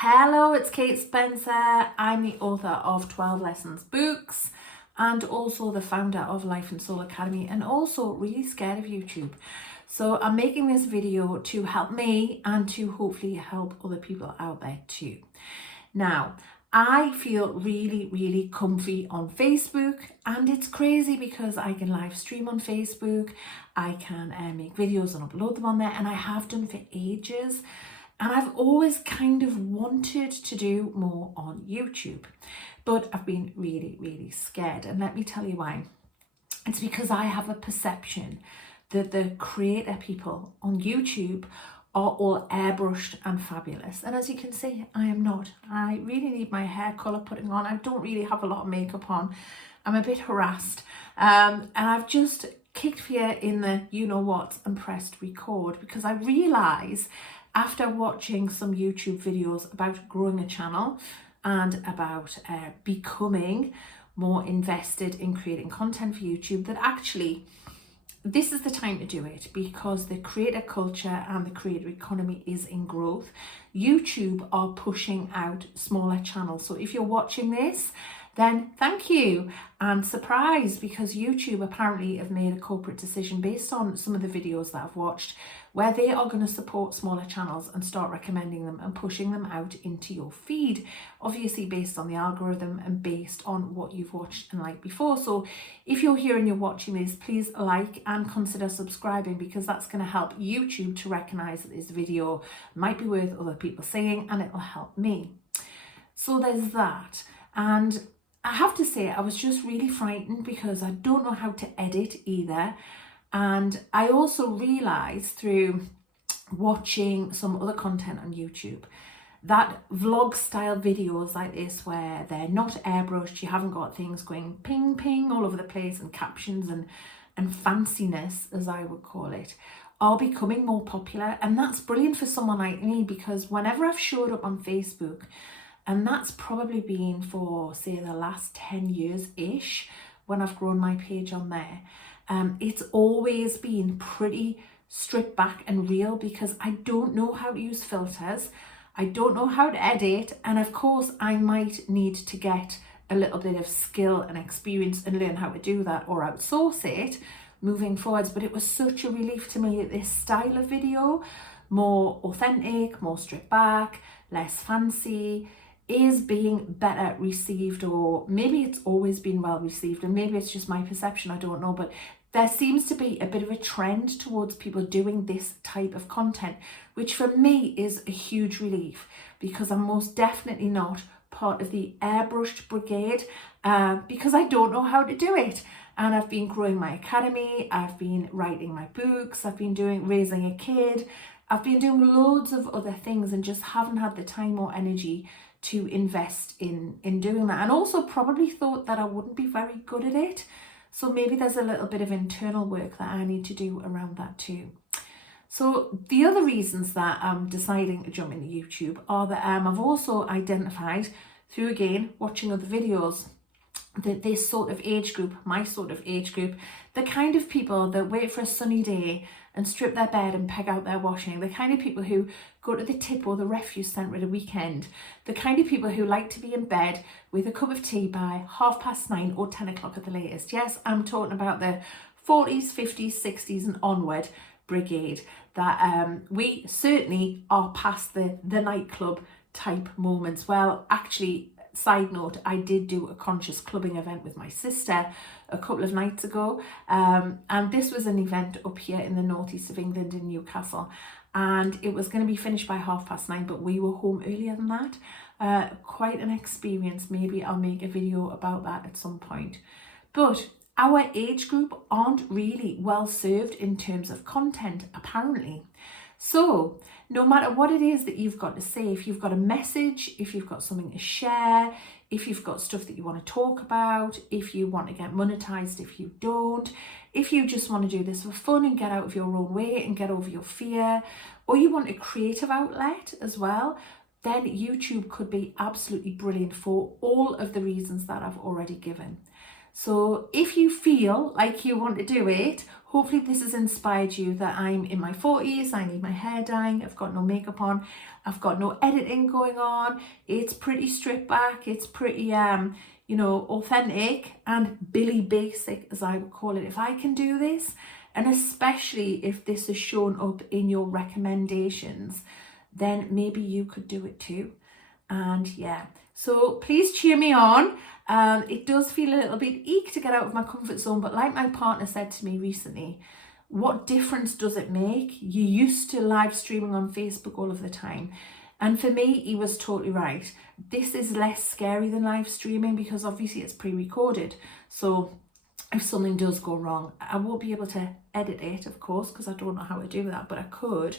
Hello, it's Kate Spencer. I'm the author of 12 Lessons books and also the founder of Life and Soul Academy, and also really scared of YouTube. So I'm making this video to help me and to hopefully help other people out there too. Now, I feel really comfy on Facebook, and it's crazy because I can live stream on Facebook, I can make videos and upload them on there, and I have done for ages. And I've always kind of wanted to do more on YouTube, but I've been really scared. And let me tell you why. It's because I have a perception that the creator people on YouTube are all airbrushed and fabulous. And as you can see, I am not. I really need my hair colour putting on. I don't really have a lot of makeup on. I'm a bit harassed. And I've just kicked fear in the you know what and pressed record because I realise after watching some YouTube videos about growing a channel and about becoming more invested in creating content for YouTube, that actually this is the time to do it because the creator culture and the creator economy is in growth. YouTube are pushing out smaller channels. So if you're watching this, then thank you and surprise, because YouTube apparently have made a corporate decision based on some of the videos that I've watched where they are going to support smaller channels and start recommending them and pushing them out into your feed, obviously based on the algorithm and based on what you've watched and liked before. So if you're here and you're watching this, please like and consider subscribing, because that's going to help YouTube to recognize that this video might be worth other people seeing, and it will help me. So there's that. And I have to say, I was just really frightened because I don't know how to edit either. And I also realised through watching some other content on YouTube that vlog style videos like this, where they're not airbrushed, you haven't got things going ping all over the place and captions and fanciness, as I would call it, are becoming more popular. And that's brilliant for someone like me, because whenever I've showed up on Facebook, and that's probably been for, say, the last 10 years-ish when I've grown my page on there. It's always been pretty stripped back and real, because I don't know how to use filters. I don't know how to edit. And of course, I might need to get a little bit of skill and experience and learn how to do that or outsource it moving forwards. But it was such a relief to me that this style of video, more authentic, more stripped back, less fancy, is being better received. Or maybe it's always been well received and maybe it's just my perception, I don't know, but there seems to be a bit of a trend towards people doing this type of content, which for me is a huge relief, because I'm most definitely not part of the airbrushed brigade, because I don't know how to do it. And I've been growing my academy, I've been writing my books, I've been raising a kid, I've been doing loads of other things and just haven't had the time or energy to invest in doing that. And also probably thought that I wouldn't be very good at it. So maybe there's a little bit of internal work that I need to do around that too. So the other reasons that I'm deciding to jump into YouTube are that I've also identified through, again, watching other videos, that this sort of age group, my sort of age group, the kind of people that wait for a sunny day and strip their bed and peg out their washing, the kind of people who go to the tip or the refuse centre at a weekend, the kind of people who like to be in bed with a cup of tea by 9:30 or 10 o'clock at the latest. Yes, I'm talking about the 40s, 50s, 60s and onward brigade, that we certainly are past the nightclub type moments. Well, actually, side note, I did do a conscious clubbing event with my sister a couple of nights ago, and this was an event up here in the northeast of England in Newcastle, and it was going to be finished by 9:30, but we were home earlier than that. Quite an experience. Maybe I'll make a video about that at some point. But our age group aren't really well served in terms of content, apparently. So no matter what it is that you've got to say, if you've got a message, if you've got something to share, if you've got stuff that you want to talk about, if you want to get monetized, if you don't, if you just want to do this for fun and get out of your own way and get over your fear, or you want a creative outlet as well, then YouTube could be absolutely brilliant for all of the reasons that I've already given. So if you feel like you want to do it, hopefully this has inspired you that I'm in my 40s, I need my hair dyeing, I've got no makeup on, I've got no editing going on, it's pretty stripped back, it's pretty, you know, authentic and Billy Basic, as I would call it. If I can do this, and especially if this is shown up in your recommendations, then maybe you could do it too. And yeah, so please cheer me on. It does feel a little bit eek to get out of my comfort zone, but like my partner said to me recently, what difference does it make? You used to live streaming on Facebook all of the time. And for me, he was totally right. This is less scary than live streaming because obviously it's pre-recorded. So if something does go wrong, I won't be able to edit it, of course, because I don't know how to do that, but I could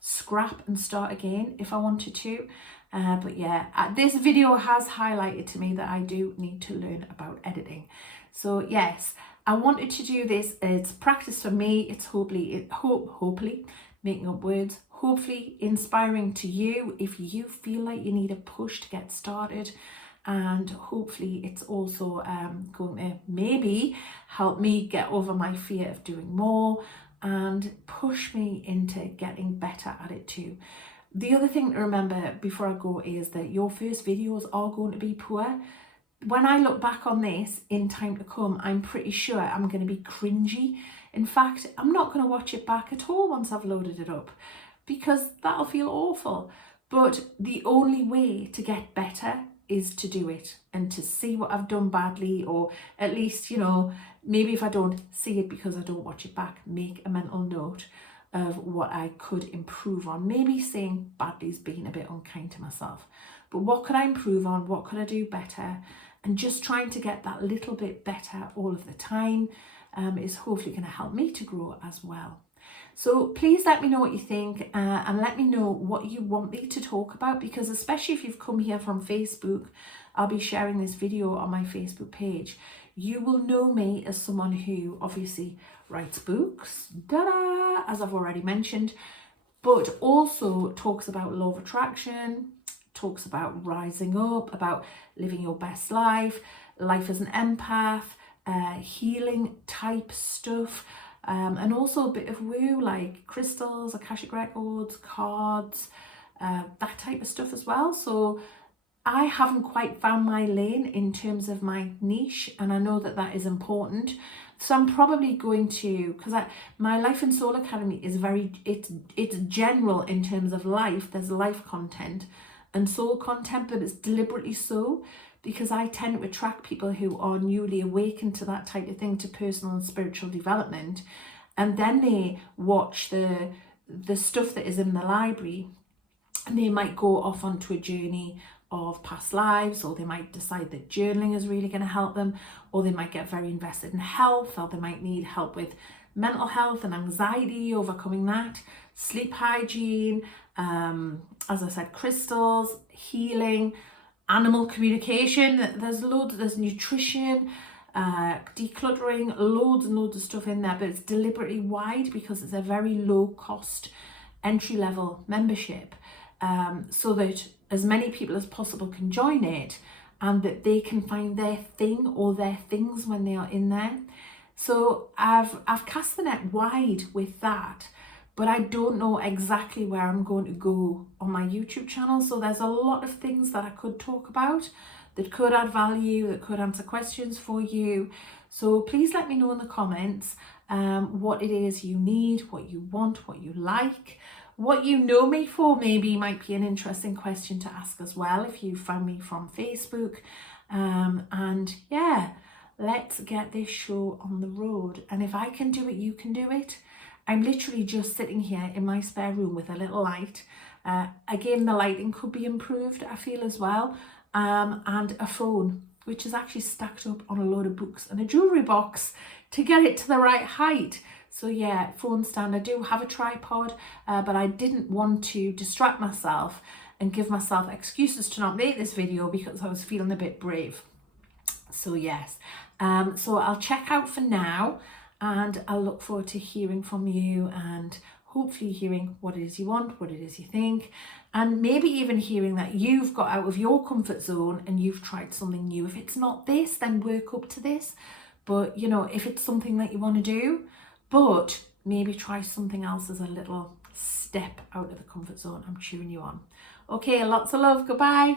scrap and start again if I wanted to. But yeah, this video has highlighted to me that I do need to learn about editing. So yes, I wanted to do this. It's practice for me. It's hopefully making up words, hopefully inspiring to you if you feel like you need a push to get started. And hopefully it's also going to maybe help me get over my fear of doing more and push me into getting better at it too. The other thing to remember before I go is that your first videos are going to be poor. When I look back on this in time to come, I'm pretty sure I'm going to be cringy. In fact, I'm not going to watch it back at all once I've loaded it up because that'll feel awful. But the only way to get better is to do it and to see what I've done badly, or at least, you know, maybe if I don't see it because I don't watch it back, make a mental note of what I could improve on. Maybe saying badly is being a bit unkind to myself, but what could I improve on? What could I do better? And just trying to get that little bit better all of the time is hopefully going to help me to grow as well. So please let me know what you think and let me know what you want me to talk about, because especially if you've come here from Facebook, I'll be sharing this video on my Facebook page. You will know me as someone who obviously writes books, as I've already mentioned, but also talks about law of attraction, talks about rising up, about living your best life, life as an empath, healing type stuff, and also a bit of woo like crystals, Akashic records, cards, that type of stuff as well. So I haven't quite found my lane in terms of my niche, and I know that that is important. So I'm probably going to, because my Life and Soul Academy is it's general in terms of life. There's life content and soul content, but it's deliberately so because I tend to attract people who are newly awakened to that type of thing, to personal and spiritual development, and then they watch the stuff that is in the library, and they might go off onto a journey of past lives, or they might decide that journaling is really going to help them, or they might get very invested in health, or they might need help with mental health and anxiety, overcoming that, sleep hygiene, as I said, crystals, healing, animal communication. There's loads, there's nutrition, decluttering, loads and loads of stuff in there, but it's deliberately wide because it's a very low cost entry level membership, so that as many people as possible can join it and that they can find their thing or their things when they are in there. So I've cast the net wide with that, but I don't know exactly where I'm going to go on my YouTube channel. So there's a lot of things that I could talk about that could add value, that could answer questions for you. So please let me know in the comments what it is you need, what you want, what you like. What you know me for maybe might be an interesting question to ask as well if you found me from Facebook. And yeah, let's get this show on the road. And if I can do it, you can do it. I'm literally just sitting here in my spare room with a little light. Again, the lighting could be improved, I feel, as well. And a phone, which is actually stacked up on a load of books, and a jewellery box to get it to the right height. So yeah, phone stand. I do have a tripod, but I didn't want to distract myself and give myself excuses to not make this video because I was feeling a bit brave. So yes, so I'll check out for now, and I'll look forward to hearing from you and hopefully hearing what it is you want, what it is you think. and maybe even hearing that you've got out of your comfort zone and you've tried something new. If it's not this, then work up to this. But you know, if it's something that you want to do, but maybe try something else as a little step out of the comfort zone. I'm cheering you on. Okay, lots of love. Goodbye.